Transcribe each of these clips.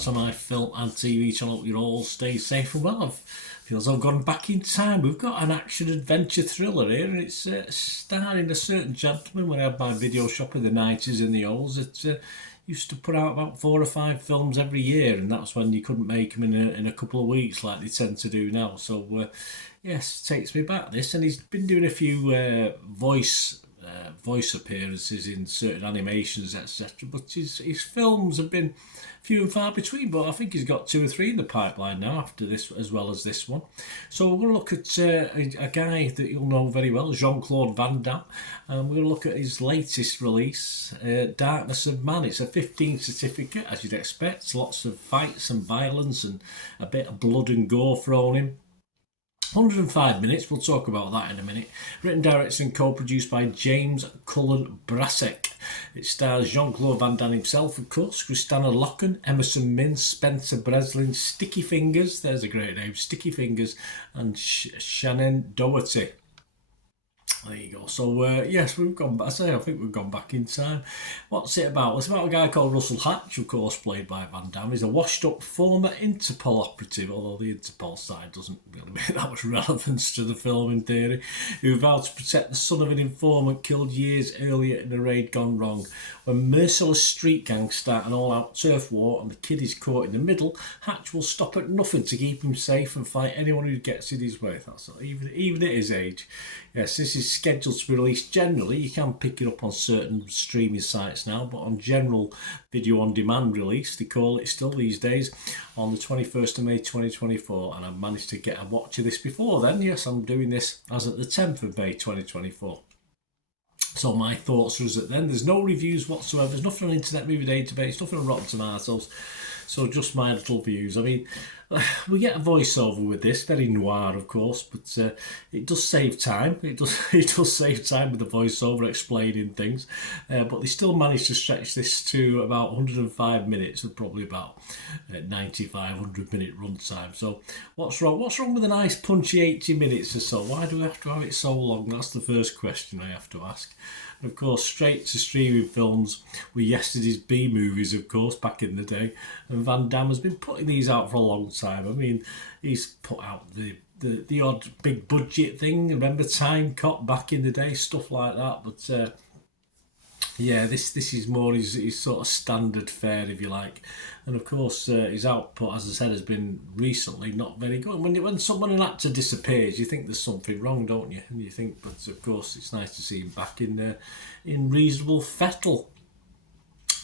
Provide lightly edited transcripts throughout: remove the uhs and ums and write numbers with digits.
to my film and TV channel. Hope you all stay safe and well. Feels I've gone back in time. We've got an action-adventure thriller here, and it's starring a certain gentleman when I had my video shop in the 90s in the Olds. It used to put out about 4 or 5 films every year, and that's when you couldn't make them in a couple of weeks like they tend to do now. So, yes, takes me back this, and he's been doing a few voice appearances in certain animations, etc. But his films have been few and far between, but I think he's got 2 or 3 in the pipeline now after this, as well as this one. So we're going to look at a guy that you'll know very well, Jean-Claude Van Damme, and we're going to look at his latest release, Darkness of Man. It's a 15 certificate, as you'd expect, lots of fights and violence and a bit of blood and gore thrown in. 105 minutes, we'll talk about that in a minute. Written, directed and co-produced by James Cullen Brasek. It stars Jean-Claude Van Damme himself, of course, Kristanna Loken, Emerson Mintz, Spencer Breslin, Sticky Fingers, there's a great name, Sticky Fingers, and Shannon Doherty. There you go. So, yes, I think we've gone back in time. What's it about? It's about a guy called Russell Hatch, of course, played by Van Damme. He's a washed-up former Interpol operative, although the Interpol side doesn't really make that much relevance to the film in theory, who vowed to protect the son of an informant killed years earlier in a raid gone wrong. When merciless street gangs start an all-out turf war and the kid is caught in the middle, Hatch will stop at nothing to keep him safe and fight anyone who gets in his way. That's even at his age. Yes, this is scheduled to be released generally. You can pick it up on certain streaming sites now, but on general video on demand release, they call it still these days, on the 21st of May 2024. And I've managed to get a watch of this before then. Yes, I'm doing this as at the 10th of May 2024. So my thoughts are as at then. There's no reviews whatsoever. There's nothing on Internet Movie Database, nothing on Rotten Tomatoes. So just my little views. I mean, we get a voiceover with this, very noir, of course, but it does save time. It does save time with the voiceover explaining things. But they still managed to stretch this to about 105 minutes and probably about 95-100 minute runtime. So what's wrong? What's wrong with a nice punchy 80 minutes or so? Why do we have to have it so long? That's the first question I have to ask. And of course, straight to streaming films were yesterday's B-movies, of course, back in the day. And Van Damme has been putting these out for a long time. I mean, he's put out the odd big budget thing. Remember Time Cop back in the day, stuff like that. But yeah, this is more his sort of standard fare, if you like. And of course, his output, as I said, has been recently not very good. When an actor disappears, you think there's something wrong, don't you? And you think, but of course, it's nice to see him back in reasonable fettle.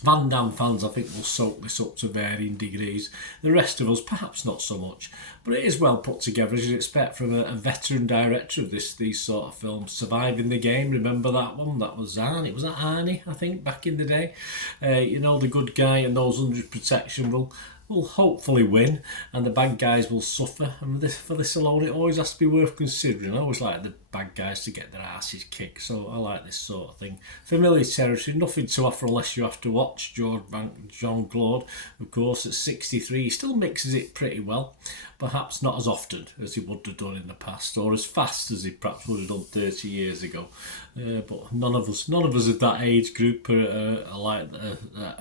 Van Damme fans, I think, will soak this up to varying degrees. The rest of us, perhaps not so much. But it is well put together, as you'd expect from a veteran director of these sort of films. Surviving the Game, remember that one? That was Arnie. Was that Arnie, I think, back in the day? The good guy and those under protection will hopefully win, and the bad guys will suffer. And for this alone, it always has to be worth considering. I always like the bad guys to get their asses kicked, so I like this sort of thing. Familiar territory, nothing to offer unless you have to watch. Jean-Claude, of course, at 63, he still mixes it pretty well. Perhaps not as often as he would have done in the past, or as fast as he perhaps would have done 30 years ago. But none of us at that age group are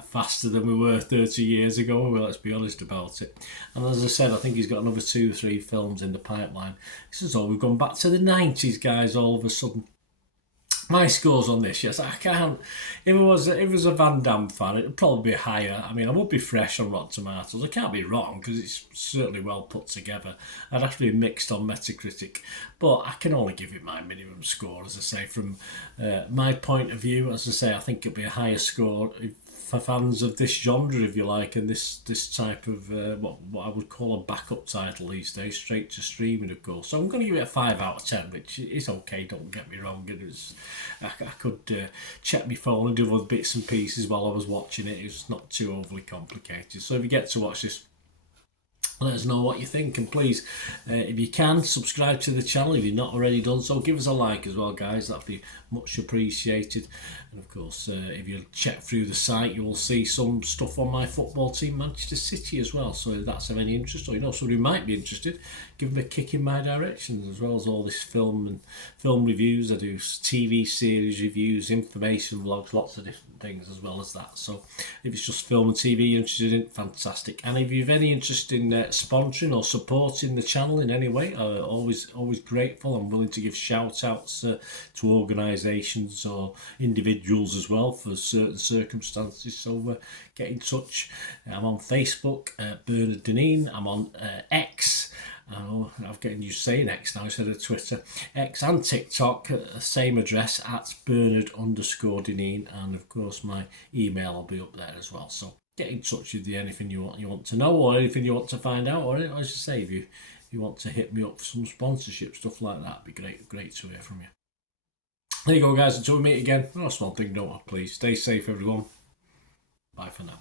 faster than we were 30 years ago. Well, let's be honest about it. And as I said, I think he's got another 2 or 3 films in the pipeline. This is all we've gone back to the 90s, guys. All of a sudden. My scores on this, yes, I can't. If it was a Van Damme fan, it would probably be higher. I mean, I would be fresh on Rotten Tomatoes. I can't be wrong because it's certainly well put together. I'd have to be mixed on Metacritic, but I can only give it my minimum score, as I say, from my point of view. As I say, I think it'd be a higher score for fans of this genre, if you like, and this type of what I would call a backup title these days, straight to streaming, of course. So I'm going to give it a 5 out of 10, which is okay. Don't get me wrong. I could check my phone and do other bits and pieces while I was watching it. It's not too overly complicated. So if you get to watch this Let us know what you think, and please, if you can, subscribe to the channel if you've not already done so. Give us a like as well, guys, that'd be much appreciated. And of course, if you check through the site, you will see some stuff on my football team, Manchester City, as well. So if that's of any interest, or you know somebody who might be interested, give them a kick in my direction, as well as all this film and film reviews. I do TV series reviews, information vlogs, lots of different things as well as that. So if it's just film and TV you're interested in, fantastic. And if you've any interest in sponsoring or supporting the channel in any way, always grateful. I'm willing to give shout outs to organisations or individuals as well for certain circumstances. So get in touch. I'm on Facebook, Bernard Deneen. I'm on X. I'm getting used to saying X now instead of Twitter. X and TikTok, same address, at Bernard_Deneen, and of course my email will be up there as well. So get in touch with you, anything you want to know, or anything you want to find out, or as I say, if you want to hit me up for some sponsorship, stuff like that, it'd be great to hear from you. There you go, guys. Until we meet again, that's one thing, don't I? Please stay safe, everyone. Bye for now.